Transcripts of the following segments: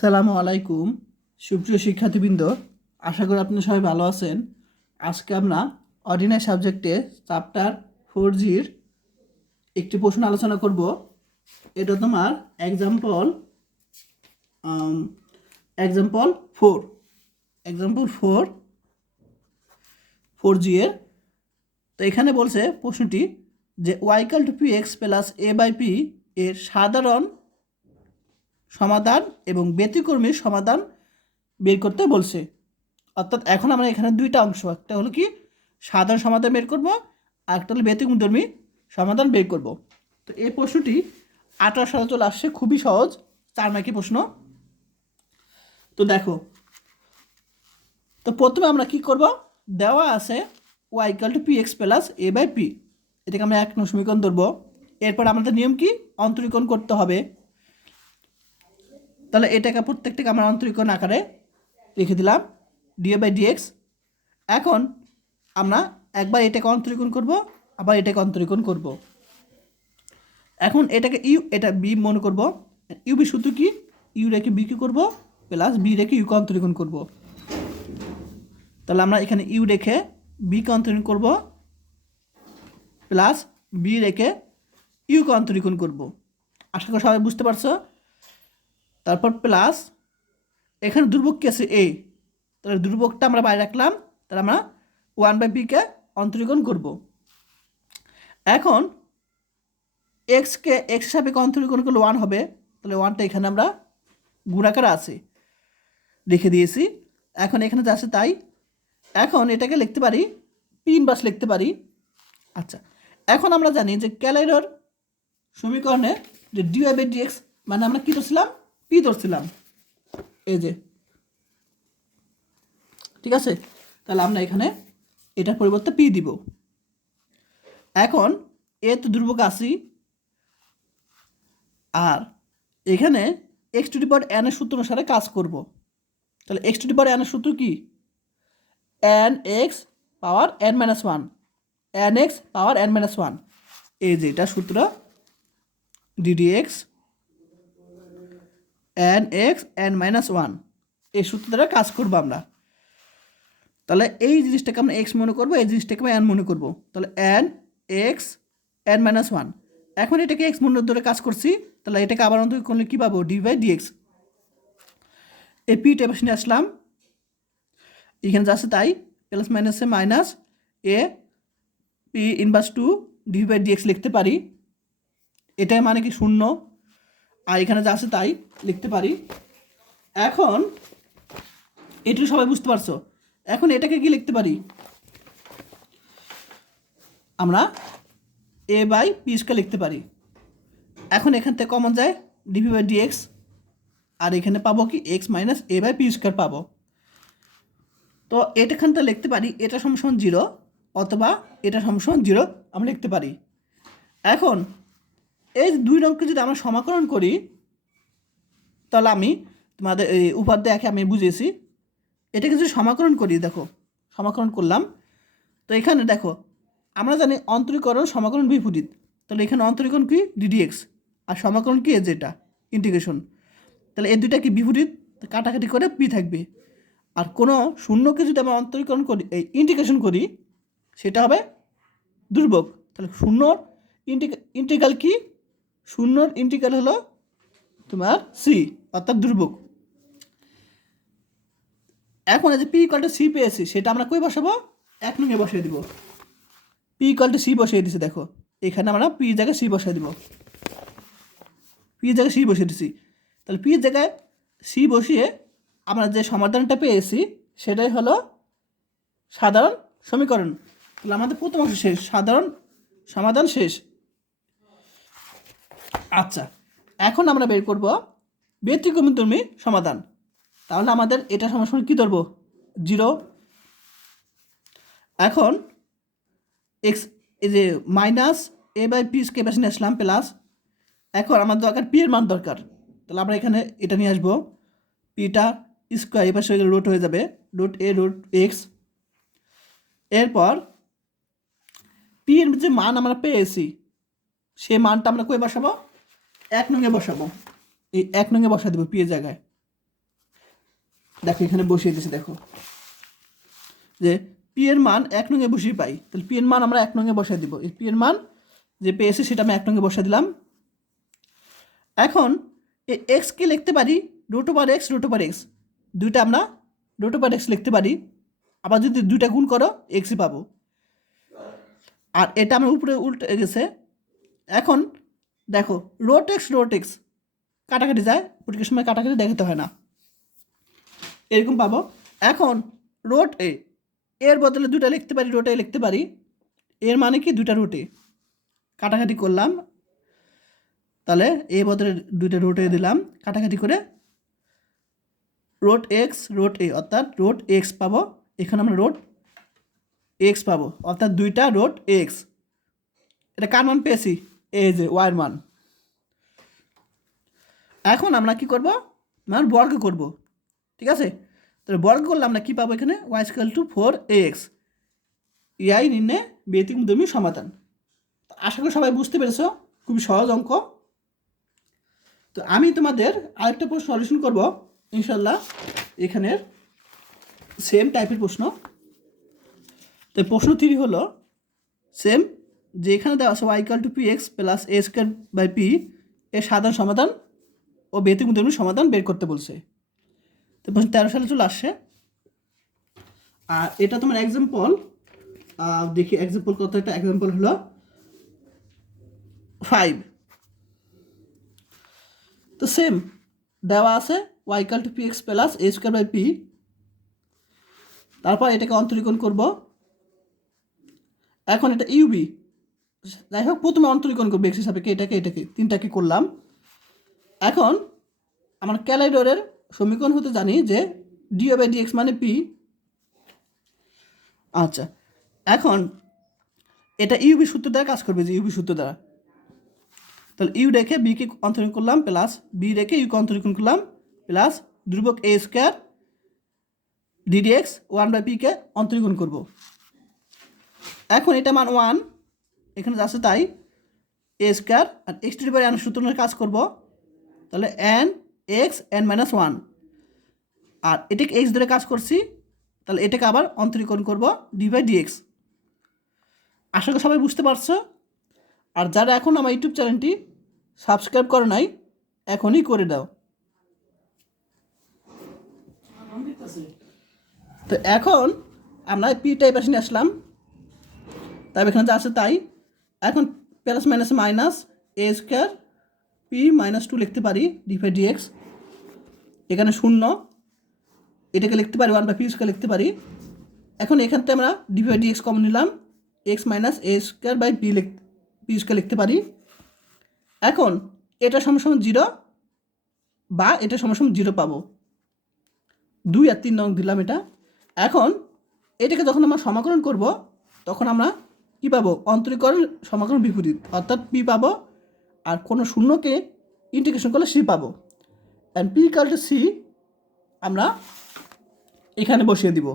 আসসালামু আলাইকুম সুপ্রিয় শিক্ষার্থীবৃন্দ, আশা করি আপনারা সবাই ভালো আছেন। আজকে আমরা অর্ডিনারি সাবজেক্টে চ্যাপ্টার 4Gর একটি প্রশ্ন আলোচনা করব। এটা তোমার এক্সাম্পল 4 এর। তো এখানে বলছে প্রশ্নটি যে y=px প্লাস a/p এর সাধারণ সমাধান এবং ব্যতিক্রমী সমাধান বের করতে বলছে। অর্থাৎ এখন আমরা এখানে দুইটা অংশ, একটা হলো কি সাধারণ সমাধান বের করব, আর একটা হলো ব্যতিক্রমী সমাধান বের করব। তো এই প্রশ্নটি 18 সালে চলে আসছে, খুবই সহজ 4 মার্কের প্রশ্ন। তো দেখো, তো প্রথমে আমরা কি করব, দেওয়া আছে y=px প্লাস a/p, এটাকে আমরা 1 নং সমীকরণ ধরবো। এরপর আমাদের নিয়ম কি, অন্তরীকরণ করতে হবে। তাহলে এটাকে প্রত্যেকটাকে আমরা অন্তরীকরণ আকারে লিখে দিলাম dA/dx। এখন আমরা একবার এটাকে অন্তরীকরণ করব, আবার এটাকে অন্তরীকরণ করব। এখন এটাকে এটা বি মনে করব। ইউবি সূত্র কি, ইউ রেখে বি কি করব, প্লাস বি রেখে ইউকে অন্তরীকরণ করব। তাহলে আমরা এখানে ইউ রেখে বিকে অন্তরীকরণ করব, প্লাস বি রেখে ইউকে অন্তরীকরণ করব। আশা করি সবাই বুঝতে পারছো। তারপর প্লাস এখানে ধ্রুবক কি আছে এ, তাহলে ধ্রুবকটা আমরা বাইরে রাখলাম। তাহলে আমরা 1/p-কে অন্তরীকরণ করব। এখন এক্সকে এক্স হিসাবে অন্তরীকরণ করলে 1 হবে, তাহলে 1টা এখানে আমরা গুণাকারে আছে লিখে দিয়েছি। এখন এখানে যা আছে তাই। এখন এটাকে লিখতে পারি পি ইনভার্স লিখতে পারি। আচ্ছা, এখন আমরা জানি যে ক্যালেরর সমীকরণে যে dY/dx মানে আমরা কী ধরছিলাম, পি ধরছিলাম, এই যে, ঠিক আছে। তাহলে আমরা এখানে এটার পরিবর্তে পি দিব। এখন এ তো ধ্রুবক আসি, আর এখানে x⁴n এর সূত্র অনুসারে কাজ করব। তাহলে x⁴n এর সূত্র কি, nx পাওয়ার n-1, nx পাওয়ার n-1, এই যে এটা সূত্র ddx nx n-1, এই সূত্র দ্বারা কাজ করবো আমরা। তাহলে এই জিনিসটাকে আমরা এক্স মনে করবো, এই জিনিসটাকে আমরা এন মনে করবো। তাহলে এন এক্স n-1। এখন এটাকে এক্স মনে ধরে কাজ করছি, তাহলে এটাকে আবার অন্তর করলে কী পাবো, dY/dx। এই পিটা পাশে নিয়ে আসলাম, এখানে যা আছে তাই, প্লাস মাইনাসে minus A P inverse 2 dV/dx লিখতে পারি। এটাই মানে কি 0, আর এখানে যা আছে তাই লিখতে পারি। এখন এটুকু সবাই বুঝতে পারছো। এখন এটাকে কি লিখতে পারি, আমরা a/p² লিখতে পারি। এখন এখান থেকে কমন যায় dV/dx, আর এখানে পাবো কি x মাইনাস a/p² পাবো। তো এটাখানটা লিখতে পারি এটা সমান 0, অথবা এটা সমান 0 আমরা লিখতে পারি। এখন এই দুই নংকে যদি আমরা সমাকলন করি, তাহলে আমি তোমাদের এই উপাধ্যায় আমি বুঝিয়েছি, এটাকে যদি সমাকলন করি, দেখো সমাকলন করলাম। তো এখানে দেখো আমরা জানি অন্তরীকরণ সমাকলন বিপরীত, তাহলে এখানে অন্তরীকরণ কি ddx, আর সমাকলন কি যেটা ইন্টিগ্রেশন। তাহলে এই দুইটা কি বিপরীত, কাটাকাটি করে পি থাকবে। আর কোনো শূন্যকে যদি আমরা অন্তরীকরণ করি, এই ইন্টিগ্রেশন করি, সেটা হবে ধ্রুবক। তাহলে শূন্যর ইন্টিগ্রাল কি, শূন্যর ইন্টিগ্রাল হলো তোমার সি, অর্থাৎ ধ্রুবক। এখন এই যে p=c পেয়েছি, সেটা আমরা কই বসাবো, 1 নং বসিয়ে দিব। p=c বসিয়ে দিছি, দেখো এখানে আমরা p জায়গায় c বসিয়ে দিব, p জায়গায় c বসিয়ে দিছি। তাহলে p জায়গায় c বসিয়ে আমরা যে সমাধানটা পেয়েছি সেটাই হলো সাধারণ সমীকরণ। তাহলে আমাদের প্রথম অংশ শেষ, সাধারণ সমাধান শেষ। আচ্ছা, এখন আমরা বের করব ব্যতিক্রমী সমাধান। তাহলে আমাদের এটা সমান কী ধরবো, 0। এখন এক্স এই যে মাইনাস a/p² পাশে নিয়ে আসলাম, প্লাস এখন আমার দরকার পি এর মান দরকার। তাহলে আমরা এখানে এটা নিয়ে আসবো, পিটা স্কোয়ার এই পাশে রুট হয়ে যাবে, √a√x। এরপর পি এর যে মান আমরা পেয়েছি, সেই মানটা আমরা কই বসাবো, 1 নং বসাবো। এই 1 নং বসা দেবো পি এর জায়গায়। দেখো এখানে বসিয়ে দিয়েছি, দেখো যে পি এর মান 1 নং এ বসিয়ে পাই, তাহলে পি এর মান আমরা 1 নং এ বসাই দিব। এই পি এর মান যে পেয়েছি সেটা আমি 1 নং এ বসাই দিলাম। এখন এই এক্সকে লিখতে পারি রুট ওভার এক্স, দুইটা আমরা রুট ওভার এক্স লিখতে পারি। আবার যদি দুইটা গুণ করো এক্সই পাবো। আর এটা আমার উপরে উল্টে গেছে। এখন দেখো রোট এক্স কাটাকাটি যায়, পরীক্ষার সময় কাটাকাটি দেখাতে হয় না, এরকম পাবো। এখন রোট এর বদলে দুটা লিখতে পারি, রোট এ লিখতে পারি। এর মানে কি দুইটা রুটে কাটাকাটি করলাম, তাহলে এ বদলে দুইটা রুটে দিলাম কাটাকাটি করে, রোট এ অর্থাৎ রোট এক্স পাবো। এখানে আমরা রোট এক্স পাবো, অর্থাৎ দুইটা রোট এক্স। এটা কার মান পেয়েছি? এই যে ওয়াইয়ের মান। এখন আমরা কি করব, মানে বর্গ করব, ঠিক আছে? তাহলে বর্গ করলে আমরা কী পাবো? এখানে ওয়াই ইকুয়াল টু 4ax, ইয়াই নির্ণয় ব্যতিক্রমধর্মী সমাধান। আশা করি সবাই বুঝতে পেরেছো, খুবই সহজ অঙ্ক। তো আমি তোমাদের আরেকটা প্রশ্ন সলিউশন করব ইনশাল্লাহ, এখানের সেম টাইপের প্রশ্ন। তো প্রশ্ন 3 হলো সেম, যে এখানে দেওয়া আছে y equal to p x plus a square by p এর সাধারণ সমাধান ও ব্যতিক্রমধর্মী সমাধান বের করতে বলছে। তো প্রশ্ন 13 সালে চলে আসছে। আর এটা তোমার এক্সাম্পল, দেখি এক্সাম্পল কত। একটা এক্সাম্পল হলো 5। তো সেম দেওয়া আছে y equal to p x plus a square by p, তারপর এটাকে অন্তরীকরণ করব। এখন এটা ইউবি, যাই হোক প্রথমে অন্তরীকরণ করবো এক্স হিসাবে, এটাকে তিনটাকে করলাম। এখন আমার ক্যালাইডরের সমীকরণ হতে জানি যে ডিও বাই ডিএক্স মানে পি। আচ্ছা, এখন এটা ইউবি সূত্র দ্বারা কাজ করবে, যে ইউবি সূত্র দ্বারা। তাহলে ইউ রেখে বিকে অন্তরীকরণ করলাম, প্লাস বি রেখে ইউকে অন্তরীকরণ করলাম, প্লাস ধ্রুবক এ স্কোয়ার ডিডিএক্স 1/p-কে অন্তরীকরণ করব। এখন এটা মান 1, এখানে যাচ্ছে তাই এ স্কোয়ার আর x to the power n সূত্রের কাজ করব। তাহলে n x n-1, আর এটাকে এক্স ধরে কাজ করছি, তাহলে এটাকে আবার অন্তরীকরণ করব d/dx। আশা করি সবাই বুঝতে পারছো। আর যারা এখন আমার ইউটিউব চ্যানেলটি সাবস্ক্রাইব করো নাই, এখনই করে দাও। তো এখন আমরা পি টাইপ আসলে আসলাম, তাই এখানে যা আছে তাই। এখন plus minus minus a square P -2 লিখতে পারি d/dx। এখানে 0, এটাকে লিখতে পারি 1/p² লিখতে পারি। এখন এখান থেকে আমরা d/dx কমন নিলাম, x - a square by p² লিখতে পারি। এখন এটা সমান 0 বা এটা সমান 0 পাবো, 2 আর 3 নং দিলাম এটা। এখন এটাকে যখন আমরা সমাকলন করব তখন আমরা কি পাবো? অন্তরীকরণ সমাকলন বিপরীত, অর্থাৎ পি পাবো, আর কোনো শূন্যকে ইন্টিগ্রেশন করলে সি পাবো। And p equal to c আমরা এখানে বসিয়ে দিব,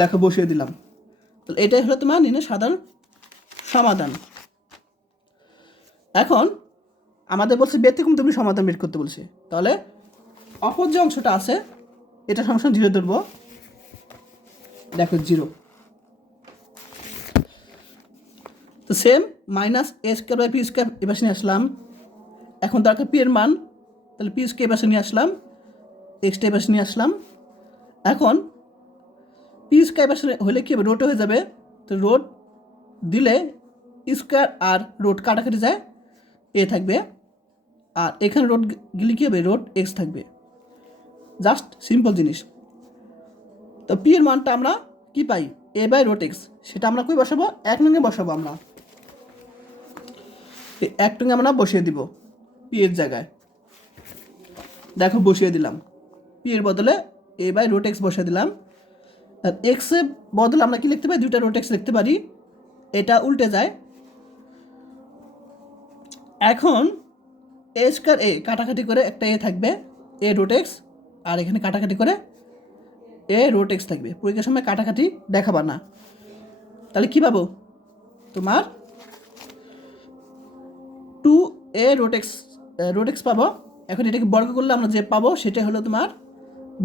দেখো বসিয়ে দিলাম। তাহলে এটাই হলো তোমার নির্ণয় সাধারণ সমাধান। এখন আমাদের বলছে ব্যতিক্রমধর্মী সমাধান বের করতে বলছে, তাহলে অপর যে অংশটা আছে এটা সমান 0 ধরবো, দেখো 0। তো same minus a square by পি² এবার নিয়ে আসলাম। এখন দরকার পি এর মান, তাহলে পি² এবার নিয়ে আসলাম, এক্সটা এবার নিয়ে আসলাম। এখন পি² এবার হলে কী হবে? রোট হয়ে যাবে। তো রোট দিলে স্কোয়ার আর রোট কাটাকাটি যায়, এ থাকবে, আর এখানে রোট গেলে কী হবে? রোট এক্স থাকবে। জাস্ট সিম্পল জিনিস। তো পি এর মানটা আমরা কি পাই? a/রোট এক্স, সেটা আমরা কই বসাবো? 1 নঙে বসাবো। আমরা 1 নঙে আমরা বসিয়ে দিব পি এর জায়গায়, দেখো বসিয়ে দিলাম। পি এর বদলে a/রোট এক্স বসিয়ে দিলাম। আর এক্সের বদলে আমরা কি লিখতে পারি? 2টা রোট এক্স লিখতে পারি, এটা উল্টে যায়। এখন এ স্কোয়ার এ কাটাকাটি করে একটা এ থাকবে, এ রোট এক্স, আর এখানে কাটাকাটি করে এ রোট এক্স থাকবে। পরীক্ষার সময় কাটাকাটি দেখাবা না। তাহলে কী পাবো? তোমার 2a রোট এক্স পাবো, এখন এটাকে বর্গ করলে আমরা যে পাবো সেটা হলো তোমার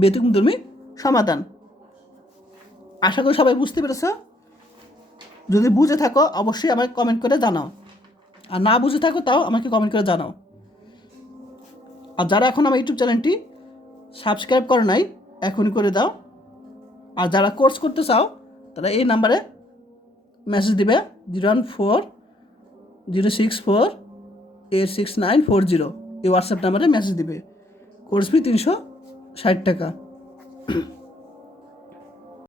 ব্যতিক্রমধর্মী সমাধান। আশা করি সবাই বুঝতে পেরেছ। যদি বুঝে থাকো অবশ্যই আমাকে কমেন্ট করে জানাও, আর না বুঝে থাকো তাও আমাকে কমেন্ট করে জানাও। আর যারা এখন আমার ইউটিউব চ্যানেলটি সাবস্ক্রাইব করে নাই এখনই করে দাও। আর যারা কোর্স করতে চাও তারা এই নাম্বারে মেসেজ দিবে 014-064-86940, এই হোয়াটসঅ্যাপ নাম্বারে মেসেজ দিবে। কোর্স ফি 360 টাকা।